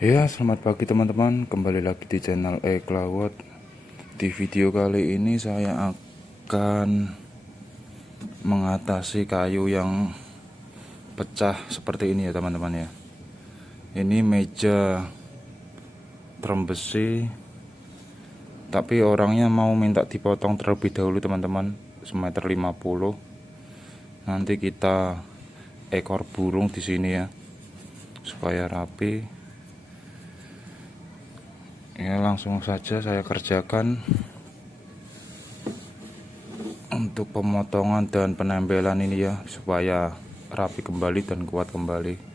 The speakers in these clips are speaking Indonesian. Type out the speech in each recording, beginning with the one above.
Ya, selamat pagi teman-teman. Kembali lagi di channel Eklawot. Di video kali ini saya akan mengatasi kayu yang pecah seperti ini ya teman-teman ya. Ini meja drum besi, tapi orangnya mau minta dipotong terlebih dahulu teman-teman, semeter 50. Nanti kita ekor burung di sini ya, supaya rapi. Ya, langsung saja saya kerjakan untuk pemotongan dan penempelan ini ya, supaya rapi kembali dan kuat kembali.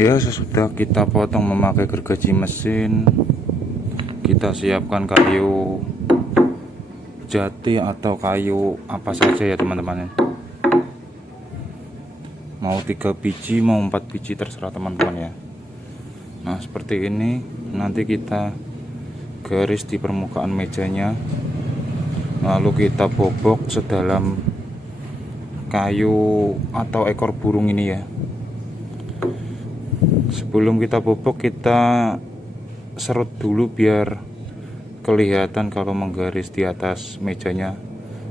Ya, sesudah kita potong memakai gergaji mesin, kita siapkan kayu jati atau kayu apa saja ya teman-teman. Mau 3 biji mau 4 biji terserah teman-teman ya. Nah, seperti ini. Nanti kita garis di permukaan mejanya, lalu kita bobok sedalam kayu atau ekor burung ini ya. Sebelum kita bobok, kita serut dulu biar kelihatan kalau menggaris di atas mejanya,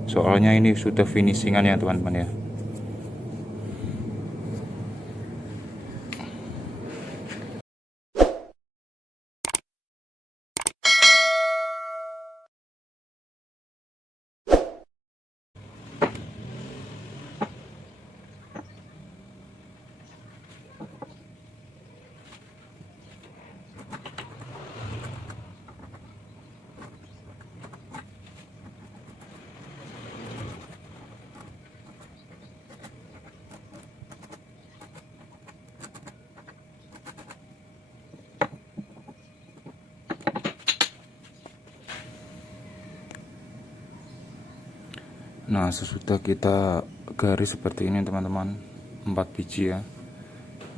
soalnya ini sudah finishingan ya teman-teman ya. Nah, sesudah kita garis seperti ini teman-teman, 4 biji ya,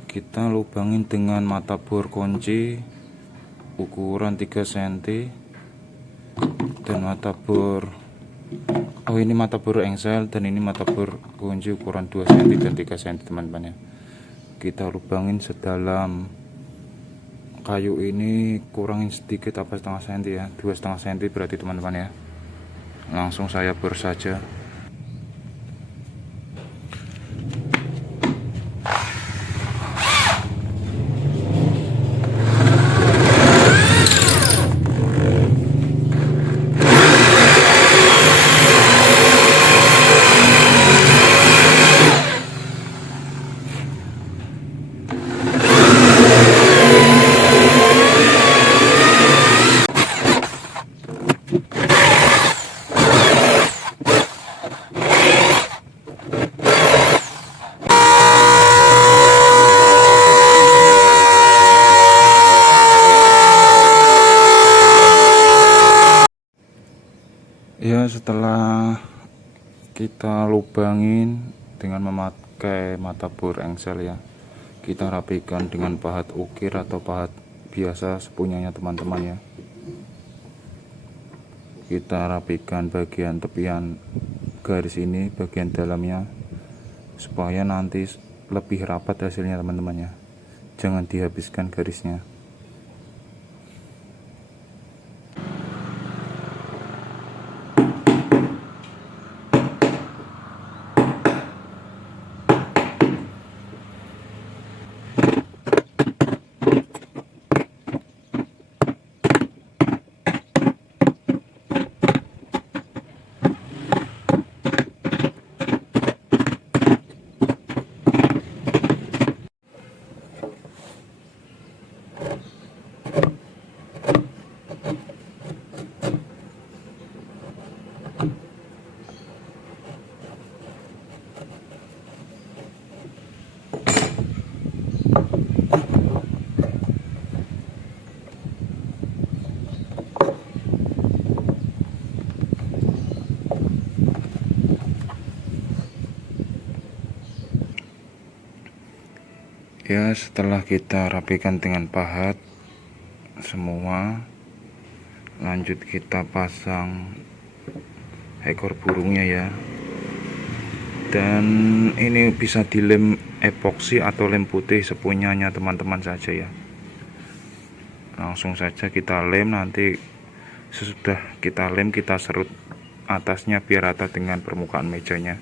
kita lubangin dengan mata bor kunci ukuran 3 cm dan mata bor, ini mata bor engsel, dan ini mata bor kunci ukuran 2 cm dan 3 cm teman-teman ya. Kita lubangin sedalam kayu ini, kurangin sedikit apa setengah cm ya, 2,5 cm berarti teman-teman ya. Langsung saya bor saja. Ya, setelah kita lubangin dengan memakai mata bor engsel ya, kita rapikan dengan pahat ukir atau pahat biasa sepunyanya teman-teman ya. Kita rapikan bagian tepian garis ini, bagian dalamnya, supaya nanti lebih rapat hasilnya teman-teman ya. Jangan dihabiskan garisnya. Ya, setelah kita rapikan dengan pahat semua, lanjut kita pasang ekor burungnya ya. Dan ini bisa dilem epoksi atau lem putih sepunyanya teman-teman saja ya. Langsung saja kita lem, nanti sesudah kita lem kita serut atasnya biar rata dengan permukaan mejanya.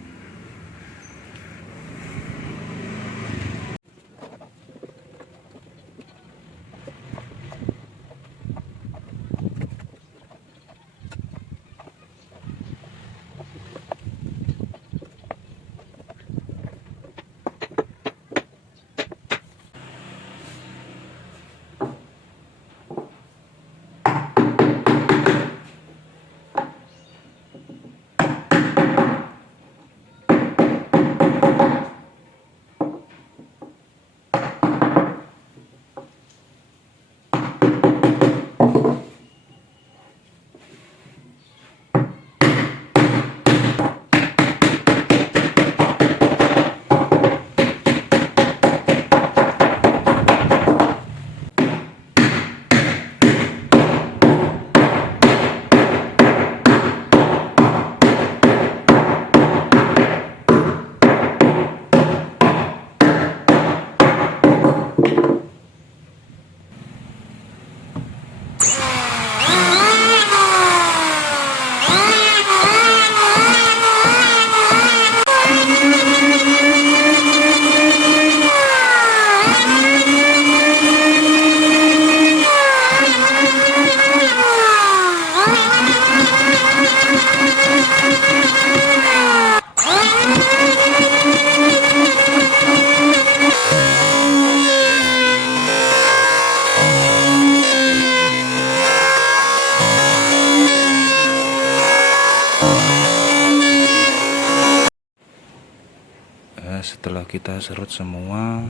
Setelah kita serut semua,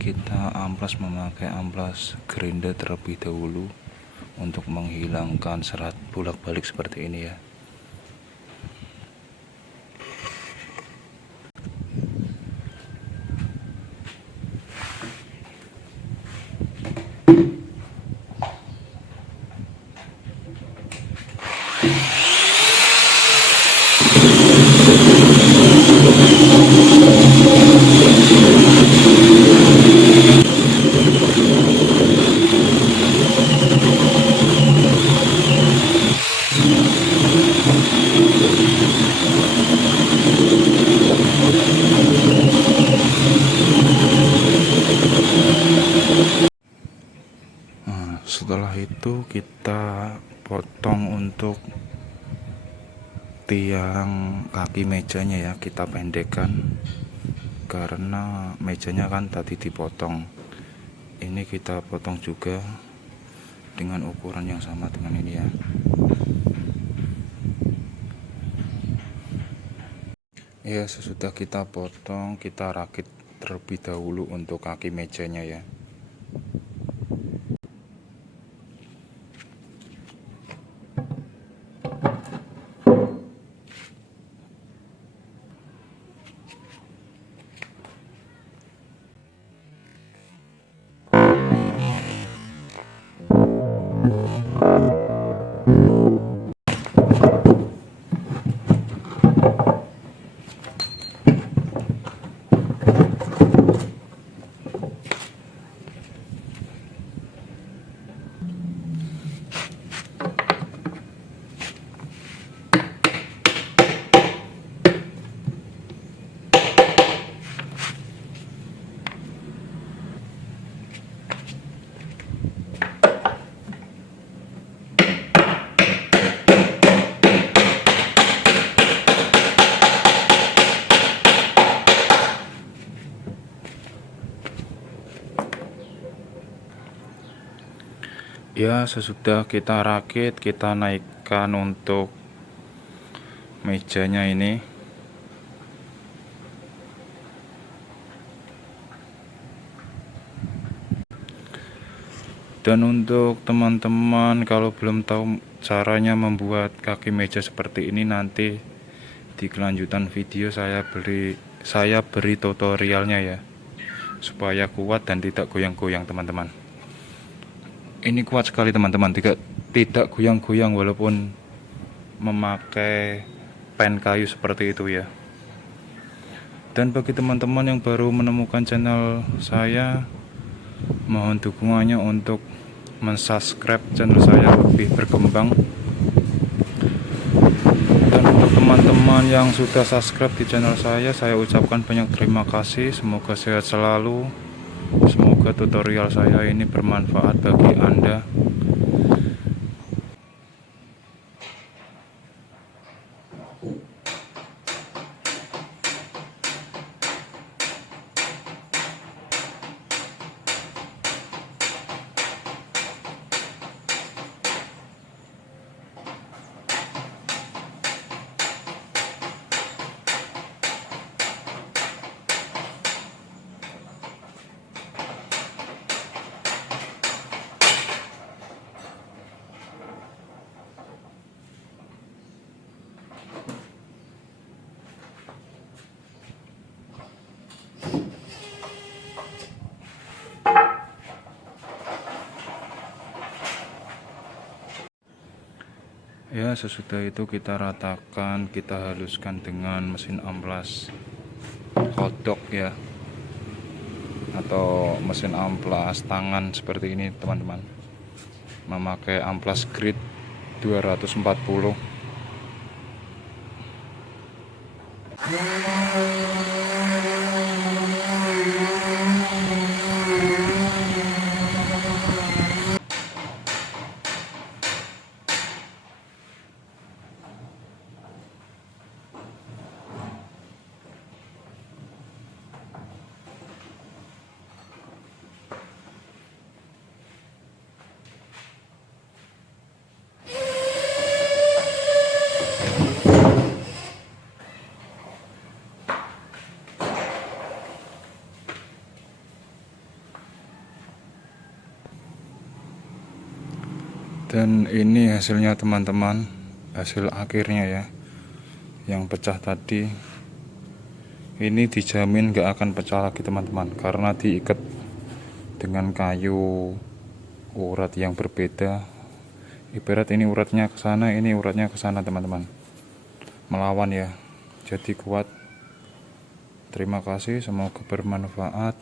kita amplas memakai amplas gerinda terlebih dahulu untuk menghilangkan serat bolak-balik seperti ini ya. Setelah itu kita potong untuk tiang kaki mejanya ya, kita pendekkan karena mejanya kan tadi dipotong. Ini kita potong juga dengan ukuran yang sama dengan ini ya. Ya, sesudah kita potong, kita rakit terlebih dahulu untuk kaki mejanya ya. Ya, sesudah kita rakit, kita naikkan untuk mejanya ini. Dan untuk teman-teman kalau belum tahu caranya membuat kaki meja seperti ini, nanti di kelanjutan video saya beri tutorialnya ya. supaya kuat dan tidak goyang-goyang teman-teman. Ini kuat sekali teman-teman, tidak goyang-goyang walaupun memakai pen kayu seperti itu ya. Dan bagi teman-teman yang baru menemukan channel saya, mohon dukungannya untuk mensubscribe channel saya lebih berkembang. Dan untuk teman-teman yang sudah subscribe di channel saya ucapkan banyak terima kasih. Semoga sehat selalu. Semoga tutorial saya ini bermanfaat bagi Anda. Ya, sesudah itu kita ratakan, kita haluskan dengan mesin amplas hotdog ya, atau mesin amplas tangan seperti ini teman-teman, memakai amplas grid 240. Dan ini hasilnya teman-teman, hasil akhirnya ya, yang pecah tadi. Ini dijamin gak akan pecah lagi teman-teman, karena diikat dengan kayu urat yang berbeda. Ibarat ini uratnya ke sana, ini uratnya ke sana teman-teman, melawan ya, jadi kuat. Terima kasih, semoga bermanfaat.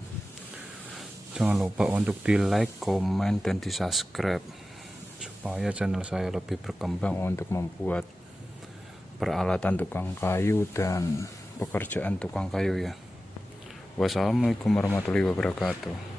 Jangan lupa untuk di like, komen, dan di subscribe supaya channel saya lebih berkembang untuk membuat peralatan tukang kayu dan pekerjaan tukang kayu ya. Wassalamualaikum warahmatullahi wabarakatuh.